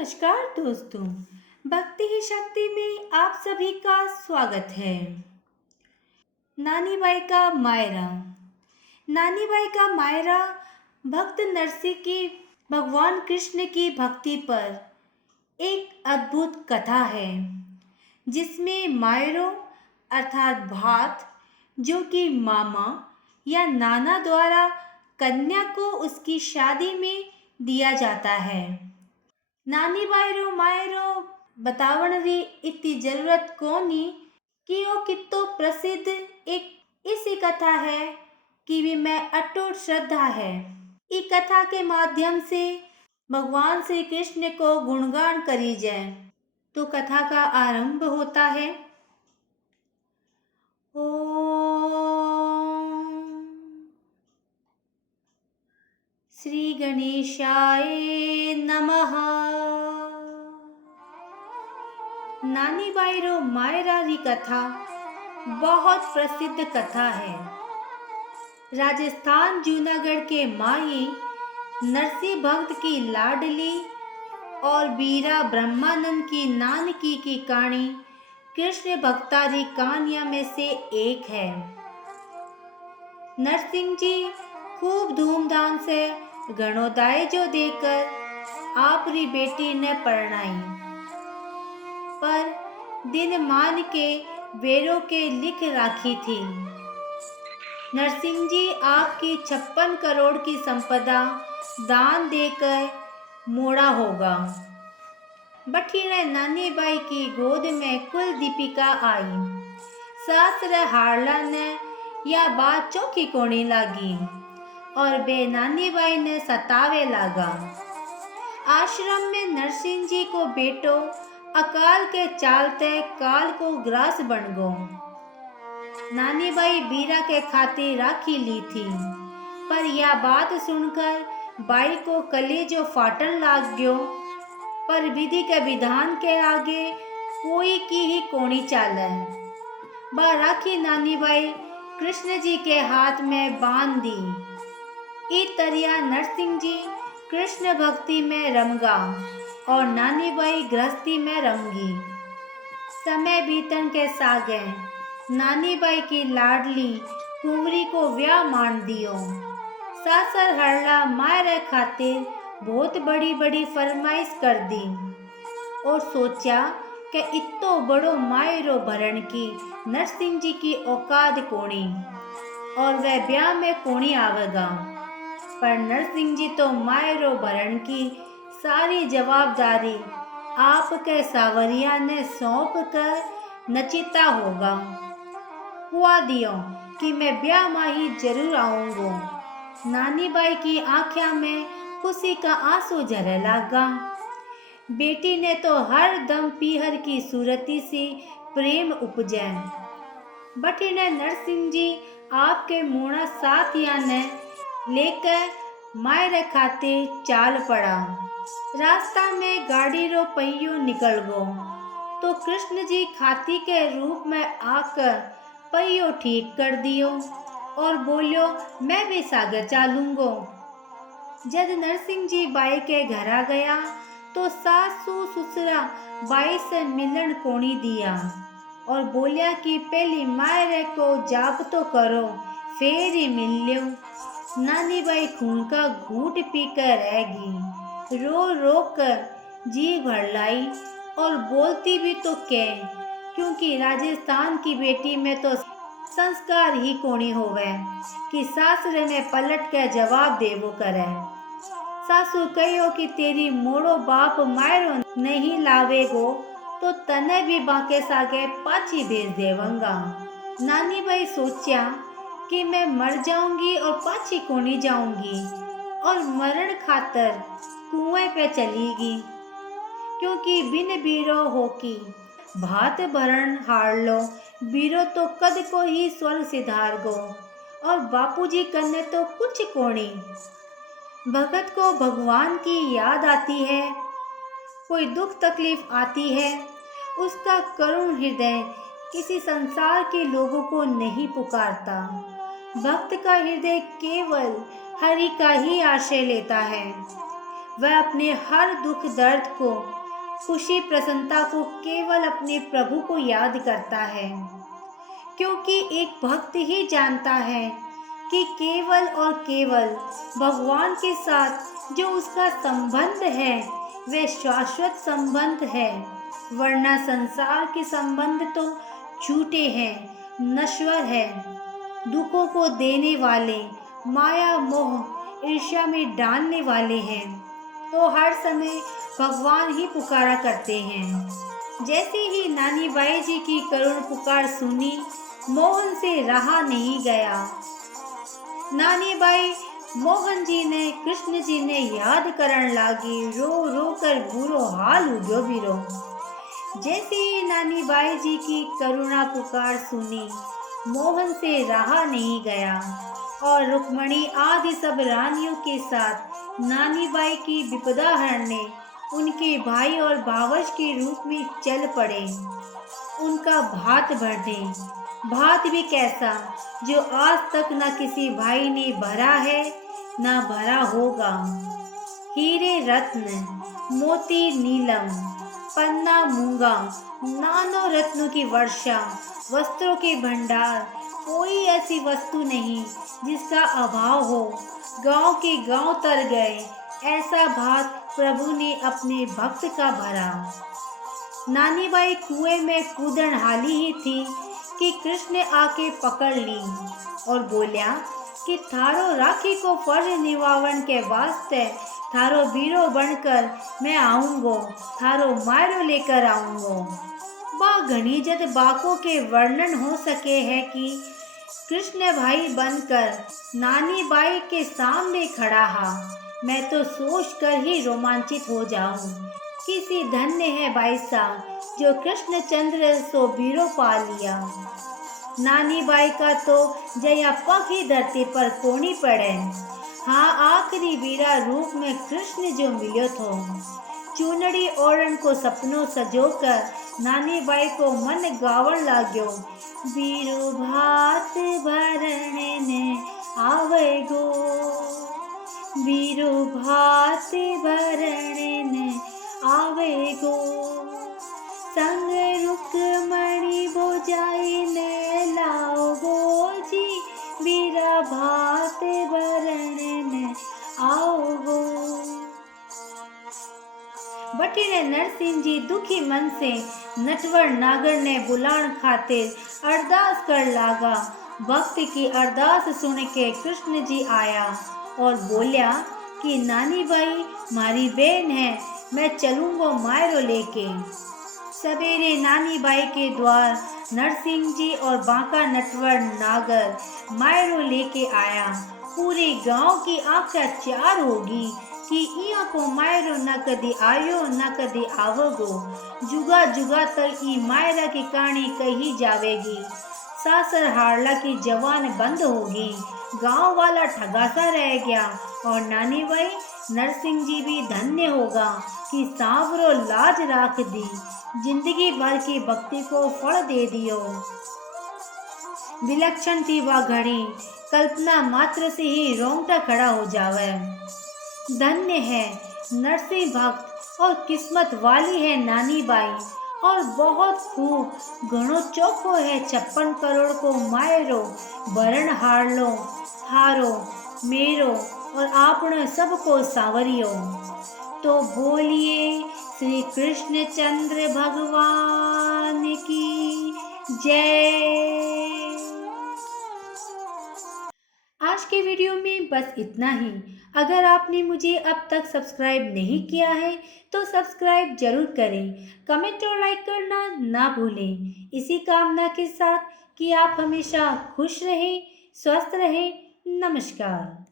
नमस्कार दोस्तों। भक्ति ही शक्ति में आप सभी का स्वागत है। नानी बाई का मायरा। नानी बाई का मायरा भक्त नरसिंह की भगवान कृष्ण की भक्ति पर एक अद्भुत कथा है, जिसमें मायरो अर्थात भात, जो कि मामा या नाना द्वारा कन्या को उसकी शादी में दिया जाता है। नानी बायरो मायरो बतावण री इतनी जरूरत कोनी कि वो कितो प्रसिद्ध एक इसी कथा है कि भी मैं अटूट श्रद्धा है। इस कथा के माध्यम से भगवान श्री कृष्ण को गुणगान करी जाए। तो कथा का आरंभ होता है। ओम श्री गणेशाय नमः। नानी बायरो मायरा री कथा बहुत प्रसिद्ध कथा है। राजस्थान जूनागढ़ के माही नरसिंह भक्त की लाडली और बीरा ब्रह्मानंद की नानकी की कहानी कृष्ण भक्तारी कहानियों में से एक है। नरसिंह जी खूब धूमधाम से घणो दायजो देकर आपरी बेटी ने परणाई, पर दिन मान के वेरों के लिख राखी थी। नरसिंह जी आपकी 56 करोड़ की संपदा दान देकर मोड़ा होगा। बठीने नानी बाई की गोद में कुल दीपिका आई। सासर हारला ने यह बात चौकी कोनी लागी और बे नानी बाई ने सतावे लागा। आश्रम में नरसिंह जी को बेटो अकाल के चालते काल को ग्रास बन गो। नानी बाई बीरा के खातिर राखी ली थी, पर यह बात सुनकर बाई को कलेजो फाटन लाग गयो। पर विधि के विधान के आगे कोई की ही कोनी चाले। बा राखी नानी बाई कृष्ण जी के हाथ में बांध दी। इस तरिया नरसिंह जी कृष्ण भक्ति में रमगा और नानी बाई गृहस्थी में रमगी। समय बीतन के सागे नानी बाई की लाडली कुंवरी को व्याह मान दियो। सासर हरला मायरे खातिर बहुत बड़ी बड़ी फरमाइश कर दी और सोचा कि इतो बड़ो मायरो भरण की नरसिंह जी की औकात कोनी और वह ब्याह में कोनी आवेगा। पर नरसिंह जी तो मायरो भरण की सारी जवाबदारी आपके सावरिया ने सौंप कर नचिता होगा। हुआ दियो कि मैं ब्याह माही जरूर आऊंगो। नानी बाई की आंखों में खुशी का आंसू झरने लगा। बेटी ने तो हर दम पीहर की सूरती से प्रेम उपजे। बठीने नरसिंह जी आपके मोड़ा साथिया ने लेकर मायरे खातिर चाल पड़ा। रास्ता में गाड़ी रो पहियो निकल गो तो कृष्ण जी खाती के रूप में आकर पहियो ठीक कर दियो और बोलियो मैं भी सागर चालूंगो। जब नरसिंह जी बाई के घर आ गया तो सासू ससुरा बाई से मिलन कोनी दिया और बोलिया कि पहली मायरे को जाप तो करो फिर ही मिल लो। नानी बाई खून का घूंट पीकर रहेगी। रो रो कर जी भर लाई और बोलती भी तो क्या, क्योंकि राजस्थान की बेटी में तो संस्कार ही कोनी होवे कि सासरे में पलट के जवाब देवो करे। सासू कहो कि तेरी मोड़ो बाप मायरो नहीं लावेगो तो तने भी बाके सागे पाची भेज देवंगा। नानी बाई सोचा कि मैं मर जाऊंगी और पाची कोनी जाऊंगी और मरण खातर कुएं पे चलीगी, क्योंकि बिन बीरो हो की भात भरण हार लो। बीरो तो कद को ही स्वर्ग सिधार गो और बापूजी कन्ने तो कुछ कोनी। भगत को भगवान की याद आती है, कोई दुख तकलीफ आती है, उसका करुण हृदय किसी संसार के लोगों को नहीं पुकारता। भक्त का हृदय केवल हरि का ही आश्रय लेता है। वह अपने हर दुख दर्द को, खुशी प्रसन्नता को केवल अपने प्रभु को याद करता है, क्योंकि एक भक्त ही जानता है कि केवल और केवल भगवान के साथ जो उसका संबंध है वह शाश्वत संबंध है, वरना संसार के संबंध तो झूठे हैं, नश्वर है, दुखों को देने वाले, माया मोह ईर्ष्या में डालने वाले हैं। तो हर समय भगवान ही पुकारा करते हैं। जैसे ही नानी बाई जी की करुण पुकार सुनी, मोहन से रहा नहीं गया। नानी बाई मोहन जी ने कृष्ण जी ने याद करन लागी, रो रो कर बुरो हाल उग्यो बिरो। जैसे ही नानी बाई जी की करुणा पुकार सुनी, मोहन से रहा नहीं गया और रुक्मणी आदि सब रानियों के साथ नानी बाई की विपदा हरने उनके भाई और भावज के रूप में चल पड़े, उनका भात भरने। भात भी कैसा, जो आज तक न किसी भाई ने भरा है न भरा होगा। हीरे रत्न, मोती नीलम, पन्ना मूंगा, नानों रत्नों की वर्षा, वस्त्रों के भंडार, कोई ऐसी वस्तु नहीं जिसका अभाव हो। गांव के गांव तर गए, ऐसा भात प्रभु ने अपने भक्त का भरा। नानी बाई कुएं में कूदन हाली ही थी कि कृष्ण ने आके पकड़ ली और बोलिया कि थारो राखी को फर्ज निभावन के वास्ते थारो बीरो बनकर मैं आऊंगो, थारो मायरो लेकर आऊंगो। बा घनी जद बाकों के वर्णन हो सके है कि कृष्ण भाई बनकर नानी बाई के सामने खड़ा हा, मैं तो सोच कर ही रोमांचित हो जाऊं। किसी धन्य है भाई साहब जो कृष्णचंद्र सो बीरो पा लिया। नानी बाई का तो जया पग ही धरती पर कोनी पड़े। हाँ, आखिरी बीरा रूप में कृष्ण जो मिलो थो। चूनड़ी ओढ़न को सपनों सजोकर नानी बाई को मन गावण लाग्यो, बीरो भात भरने ने आवेगो, बीरो भात भरने ने आवेगो, संग रुक्मणी बोजाई ने लाओगो जी, बीरा भात भरने ने आओगो। बटीरे नरसिंह जी दुखी मन से नटवर नागर ने बुलान खातिर अरदास कर लागा। भक्त की अरदास सुन के कृष्ण जी आया और बोलिया कि नानी बाई मारी बहन है, मैं चलूंगा मायरो लेके। सवेरे नानी बाई के द्वार नरसिंह जी और बांका नटवर नागर मायरो लेके आया। पूरे गांव की आंखें चार होगी कि इया को मायरो न कदी आयो न कदी आवगो। जुगा जुगा तक ई मायरा की कहानी कही जावेगी। सासर हारला की जवान बंद होगी। गांव वाला ठगासा रह गया और नानी बाई नरसिंह जी भी धन्य होगा कि सांवरो लाज राख दी, जिंदगी भर की भक्ति को फल दे दियो। विलक्षण थी वह घड़ी, कल्पना मात्र से ही रोंगटा खड़ा हो जावे। धन्य है नरसिंह भक्त और किस्मत वाली है नानी बाई, और बहुत खूब घणो चोखो है 56 करोड़ को मायरो, भरण हार लो थारो मेरो और आपने सबको सावरियो। तो बोलिए श्री कृष्णचंद्र भगवान की जय। आज के वीडियो में बस इतना ही। अगर आपने मुझे अब तक सब्सक्राइब नहीं किया है तो सब्सक्राइब जरूर करें, कमेंट और लाइक करना ना भूलें। इसी कामना के साथ कि आप हमेशा खुश रहें, स्वस्थ रहें। नमस्कार।